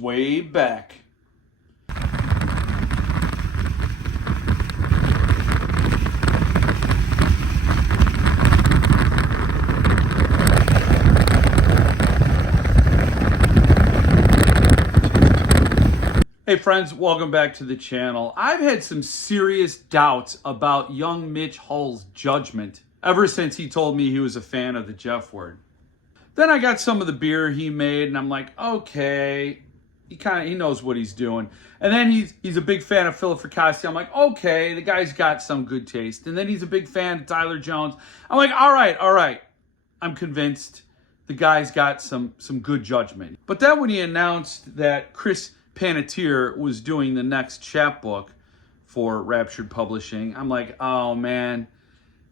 Swayback. Hey friends, welcome back to the channel. I've had some serious doubts about young Mitch Hull's judgment ever since he told me he was a fan of the Jeff word. Then I got some of the beer he made and I'm like, okay, he knows what he's doing. And then he's a big fan of Philip Fracassi. I'm like, okay, the guy's got some good taste. And then he's a big fan of Tyler Jones. I'm like, all right. I'm convinced the guy's got some good judgment. But then when he announced that Chris Panatier was doing the next chapbook for Rapture Publishing, I'm like, oh man,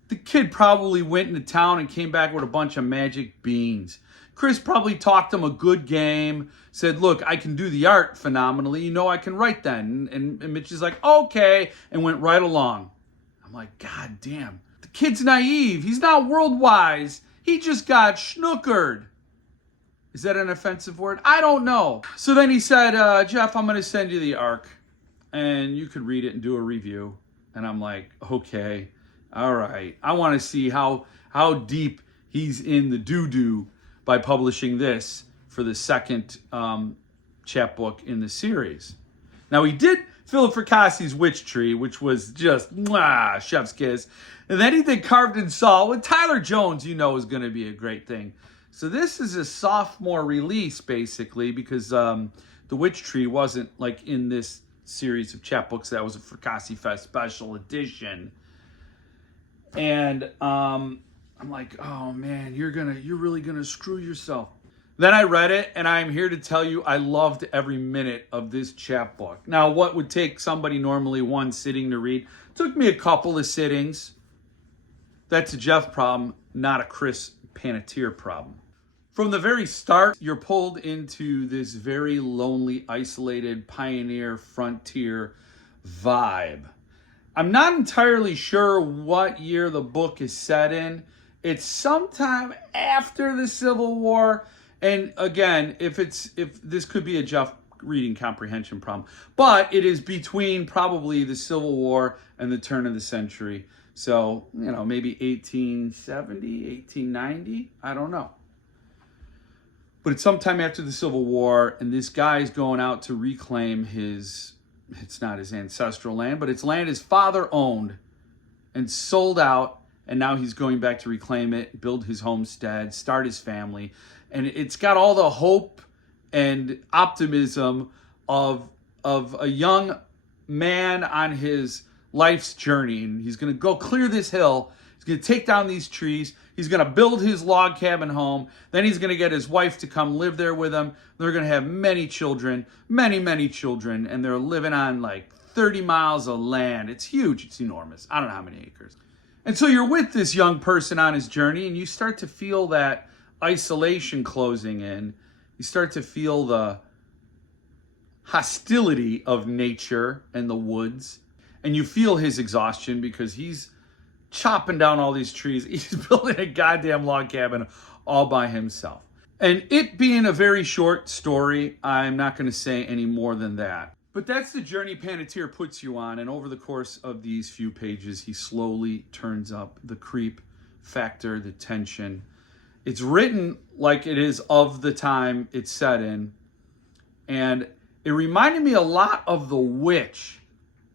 the kid probably went into town and came back with a bunch of magic beans. Chris probably talked him a good game, said, look, I can do the art phenomenally, you know I can write then. And Mitch is like, okay, and went right along. I'm like, God damn, the kid's naive, he's not world wise, he just got schnookered. Is that an offensive word? I don't know. So then he said, Jeff, I'm going to send you the arc and you could read it and do a review. And I'm like, okay, all right. I want to see how deep he's in the doo-doo by publishing this for the second chapbook in the series. Now he did Philip Fracassi's Witch Tree, which was just chef's kiss. And then he did Carved in Salt with Tyler Jones, you know is going to be a great thing. So this is a sophomore release, basically, because the Witch Tree wasn't like in this series of chapbooks. That was a Fracassi Fest special edition. And I'm like, oh man, you're really gonna screw yourself. Then I read it, and I'm here to tell you I loved every minute of this chapbook. Now, what would take somebody normally one sitting to read took me a couple of sittings. That's a Jeff problem, not a Chris Panatier problem. From the very start, you're pulled into this very lonely, isolated, pioneer, frontier vibe. I'm not entirely sure what year the book is set in. It's sometime after the Civil War. And again, if this could be a Jeff reading comprehension problem, but it is between probably the Civil War and the turn of the century. So, you know, maybe 1870, 1890, I don't know. But it's sometime after the Civil War, and this guy's going out to reclaim it's not his ancestral land, but it's land his father owned and sold out, and now he's going back to reclaim it, build his homestead, start his family. And it's got all the hope and optimism of a young man on his life's journey. And he's going to go clear this hill. He's going to take down these trees. He's going to build his log cabin home. Then he's going to get his wife to come live there with him. They're going to have many children, many children. And they're living on like 30 miles of land. It's huge. It's enormous. I don't know how many acres. And so you're with this young person on his journey, and you start to feel that isolation closing in. You start to feel the hostility of nature and the woods. And you feel his exhaustion because he's chopping down all these trees. He's building a goddamn log cabin all by himself. And it being a very short story, I'm not going to say any more than that. But that's the journey Panatier puts you on. And over the course of these few pages, he slowly turns up the creep factor, the tension. It's written like it is of the time it's set in. And it reminded me a lot of The Witch.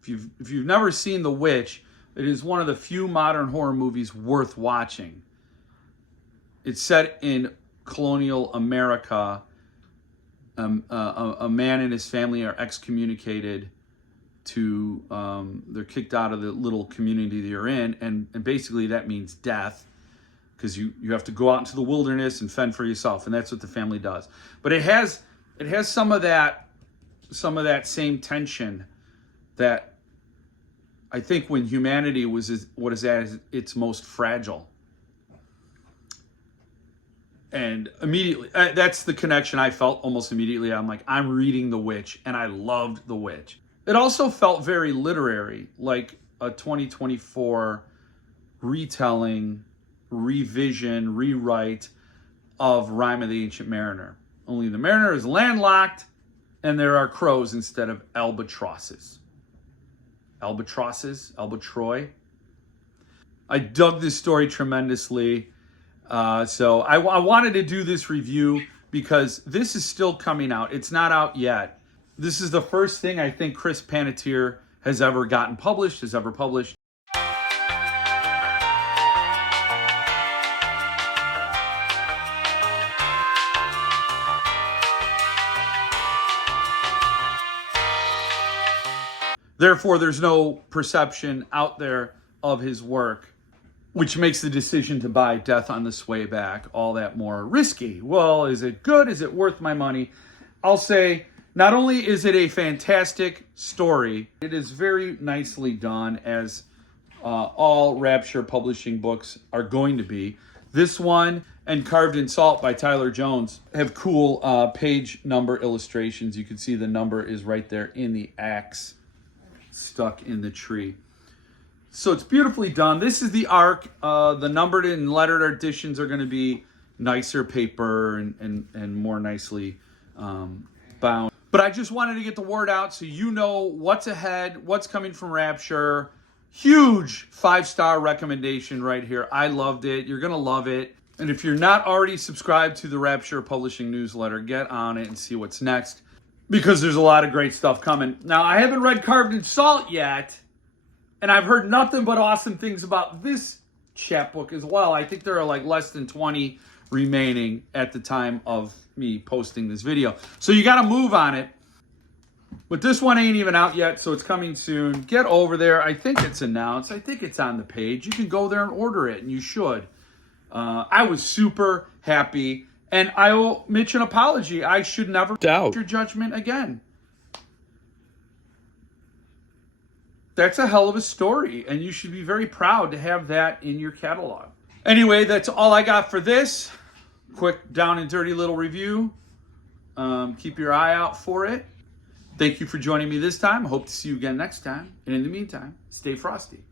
If you've never seen The Witch, it is one of the few modern horror movies worth watching. It's set in colonial America. A man and his family are excommunicated they're kicked out of the little community they're in, and basically that means death, because you have to go out into the wilderness and fend for yourself, and that's what the family does. But it has some of that same tension that I think when humanity was at its most fragile. And immediately, that's the connection I felt almost immediately. I'm like, I'm reading The Witch, and I loved The Witch. It also felt very literary, like a 2024 retelling, revision, rewrite of Rime of the Ancient Mariner. Only the mariner is landlocked, and there are crows instead of albatrosses. Albatroy. I dug this story tremendously. So I wanted to do this review because this is still coming out. It's not out yet. This is the first thing I think Chris Panatier has ever gotten published, has ever published. Therefore, there's no perception out there of his work, which makes the decision to buy Death on the Swayback all that more risky. Well, is it good? Is it worth my money? I'll say, not only is it a fantastic story, it is very nicely done, as all Rapture publishing books are going to be. This one and Carved in Salt by Tyler Jones have cool page number illustrations. You can see the number is right there in the axe stuck in the tree. So it's beautifully done. This is the arc. The numbered and lettered editions are going to be nicer paper and more nicely bound. But I just wanted to get the word out so you know what's ahead, what's coming from Rapture. Huge 5-star recommendation right here. I loved it. You're going to love it. And if you're not already subscribed to the Rapture Publishing newsletter, get on it and see what's next, because there's a lot of great stuff coming. Now, I haven't read Carved in Salt yet, and I've heard nothing but awesome things about this chapbook as well. I think there are like less than 20 remaining at the time of me posting this video. So you got to move on it. But this one ain't even out yet, so it's coming soon. Get over there. I think it's announced. I think it's on the page. You can go there and order it, and you should. I was super happy. And I owe Mitch an apology. I should never doubt your judgment again. That's a hell of a story, and you should be very proud to have that in your catalog. Anyway, that's all I got for this quick down and dirty little review. Keep your eye out for it. Thank you for joining me this time. I hope to see you again next time. And in the meantime, stay frosty.